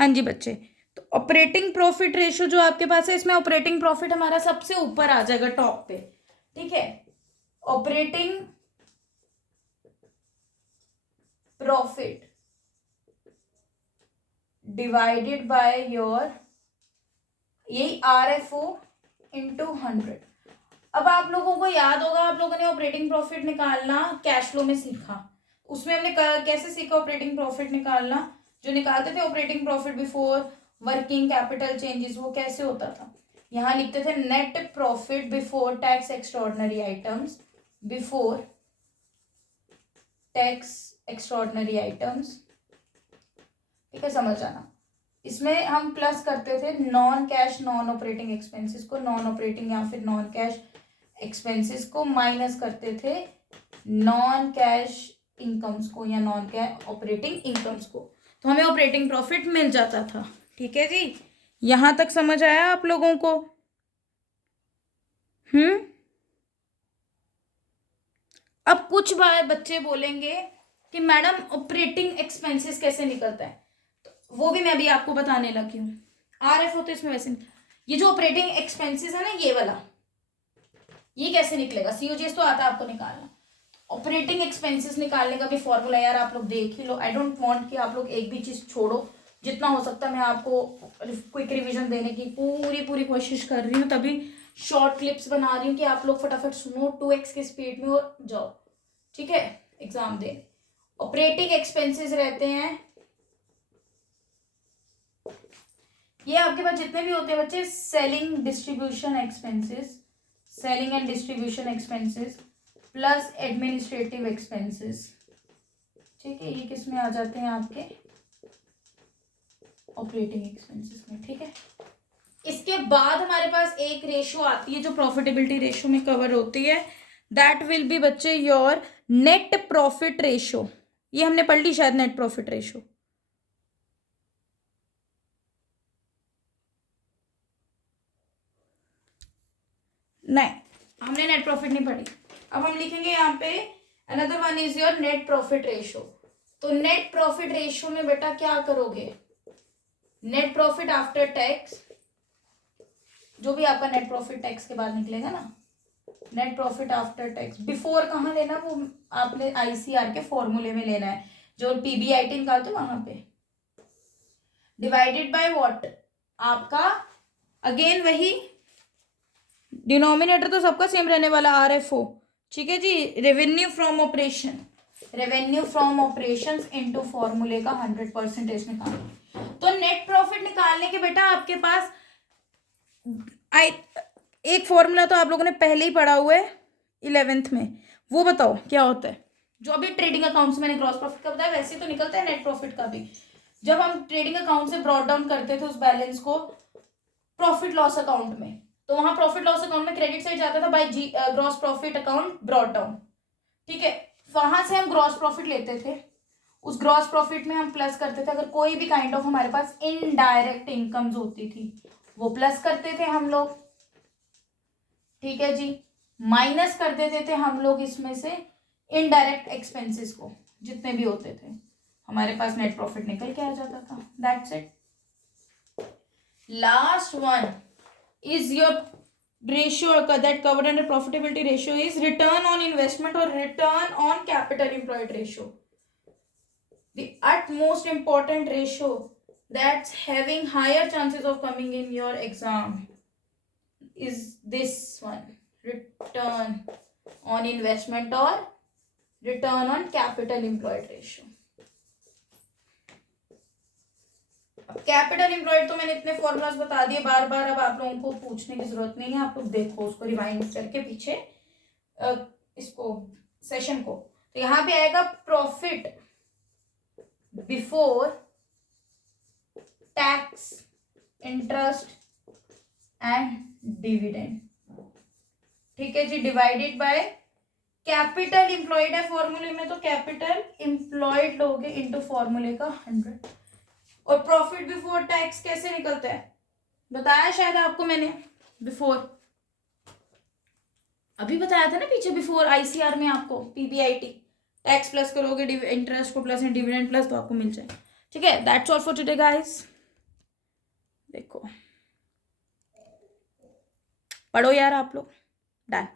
हाँ जी बच्चे, तो ऑपरेटिंग प्रॉफिट रेशियो जो आपके पास है, इसमें ऑपरेटिंग प्रॉफिट हमारा सबसे ऊपर आ जाएगा टॉप पे, ठीक है। Operating profit divided by your यही RFO इंटू 100। अब आप लोगों को याद होगा, आप लोगों ने ऑपरेटिंग प्रॉफिट निकालना कैश फ्लो में सीखा। उसमें हमने कैसे सीखा ऑपरेटिंग प्रॉफिट निकालना, जो निकालते थे operating profit before working capital changes, वो कैसे होता था। यहाँ लिखते थे net profit before tax extraordinary items, before tax extraordinary items, ठीक है, समझ आना। इसमें हम प्लस करते थे non cash non operating expenses को, नॉन ऑपरेटिंग या फिर नॉन कैश एक्सपेंसेस को माइनस करते थे नॉन कैश इनकम्स को या नॉन कैश ऑपरेटिंग इनकम्स को, तो हमें ऑपरेटिंग प्रॉफिट मिल जाता था। ठीक है जी, यहां तक समझ आया आप लोगों को? अब कुछ बार बच्चे बोलेंगे कि मैडम ऑपरेटिंग एक्सपेंसेस कैसे निकलता है, तो वो भी मैं भी आपको बताने लगी हूँ। RFO तो इसमें वैसे ये जो ऑपरेटिंग एक्सपेंसेस है ना, ये वाला, ये कैसे निकलेगा, COGS तो आता है आपको निकालना। ऑपरेटिंग एक्सपेंसेस निकालने का भी फॉर्मूला यार आप लोग देख ही लो। आई डोंट वांट कि आप लोग एक भी चीज छोड़ो, जितना हो सकता है मैं आपको क्विक रिवीजन देने की पूरी कोशिश कर रही हूँ, तभी शॉर्ट क्लिप्स बना रही हूँ कि आप लोग फटाफट सुनो 2x की स्पीड में और जाओ, ठीक है, एग्जाम देने। ऑपरेटिंग एक्सपेंसेस रहते हैं, ये आपके पास जितने भी होते हैं बच्चे, selling distribution expenses, selling and distribution expenses plus administrative expenses, ठीक है, ये किस में आ जाते हैं आपके ऑपरेटिंग एक्सपेंसेस में, ठीक है। इसके बाद हमारे पास एक रेशो आती है जो प्रॉफिटेबिलिटी रेशो में कवर होती है, दैट विल बी बच्चे योर नेट प्रॉफिट रेशो। ये हमने पढ़ ली शायद, नेट प्रॉफिट रेशो। नहीं, हमने नेट प्रॉफिट नहीं पढ़ी। अब हम लिखेंगे यहाँ पे another one is your net profit ratio. तो नेट प्रॉफिट रेशो में बेटा क्या करोगे, नेट प्रॉफिट आफ्टर टैक्स, जो भी आपका नेट प्रॉफिट टैक्स के बाद निकलेगा ना, net profit after tax, before कहाँ लेना, वो आपने ICR के फॉर्मूले में लेना है, जो PBIT निकालते हो वहां पे, डिवाइडेड बाय व्हाट, आपका अगेन वही डिनोमिनेटर तो सबका सेम रहने वाला, RFO, ठीक है जी, revenue from operation, revenue from operation into फॉर्मूले का 100% निकालना। तो नेट प्रॉफिट निकालने के बेटा आपके पास एक फॉर्मूला तो आप लोगों ने पहले ही पढ़ा हुआ है 11th में, वो बताओ क्या होता है। जो अभी ट्रेडिंग अकाउंट से मैंने ग्रॉस प्रॉफिट का बताया, वैसे तो निकलता है नेट प्रॉफिट का भी। जब हम ट्रेडिंग अकाउंट से ब्रॉट डाउन करते थे उस बैलेंस को प्रॉफिट लॉस अकाउंट में, तो वहां प्रॉफिट लॉस अकाउंट में क्रेडिट साइड जाता था by gross profit account brought down, ठीक है। वहां से हम ग्रॉस प्रॉफिट लेते थे, उस ग्रॉस प्रॉफिट में हम प्लस करते थे अगर कोई भी काइंड ऑफ हमारे पास इनडायरेक्ट इनकम्स होती थी, वो प्लस करते थे हम लोग, ठीक है जी। माइनस कर देते थे हम लोग इसमें से इनडायरेक्ट एक्सपेंसेस को, जितने भी होते थे, हमारे पास नेट प्रॉफिट निकल के आ जाता था, that's it. Last one is your ratio that covered under profitability ratio is return on investment or return on capital employed ratio. The utmost important ratio that's having higher chances of coming in your exam is this one, return on investment or return on capital employed ratio. Capital employed तो मैंने इतने formulas बता दिए बार बार, अब आप लोगों को पूछने की जरूरत नहीं है, आप लोग देखो उसको रिवाइंड करके पीछे इसको सेशन को। तो यहां पे आएगा profit before tax interest and dividend, ठीक है जी, डिवाइडेड बाय कैपिटल एम्प्लॉयड है फॉर्मूले में, तो कैपिटल एम्प्लॉयड लोगे इनटू फॉर्मूले का 100। और प्रॉफिट बिफोर टैक्स कैसे निकलता है बताया शायद आपको मैंने बिफोर, अभी बताया था ना पीछे, बिफोर ICR में आपको PBIT, टैक्स प्लस करोगे इंटरेस्ट को प्लस डिविडेंड प्लस, तो आपको मिल जाए, ठीक है। That's all for today guys. पढ़ो यार आप लोग। डन।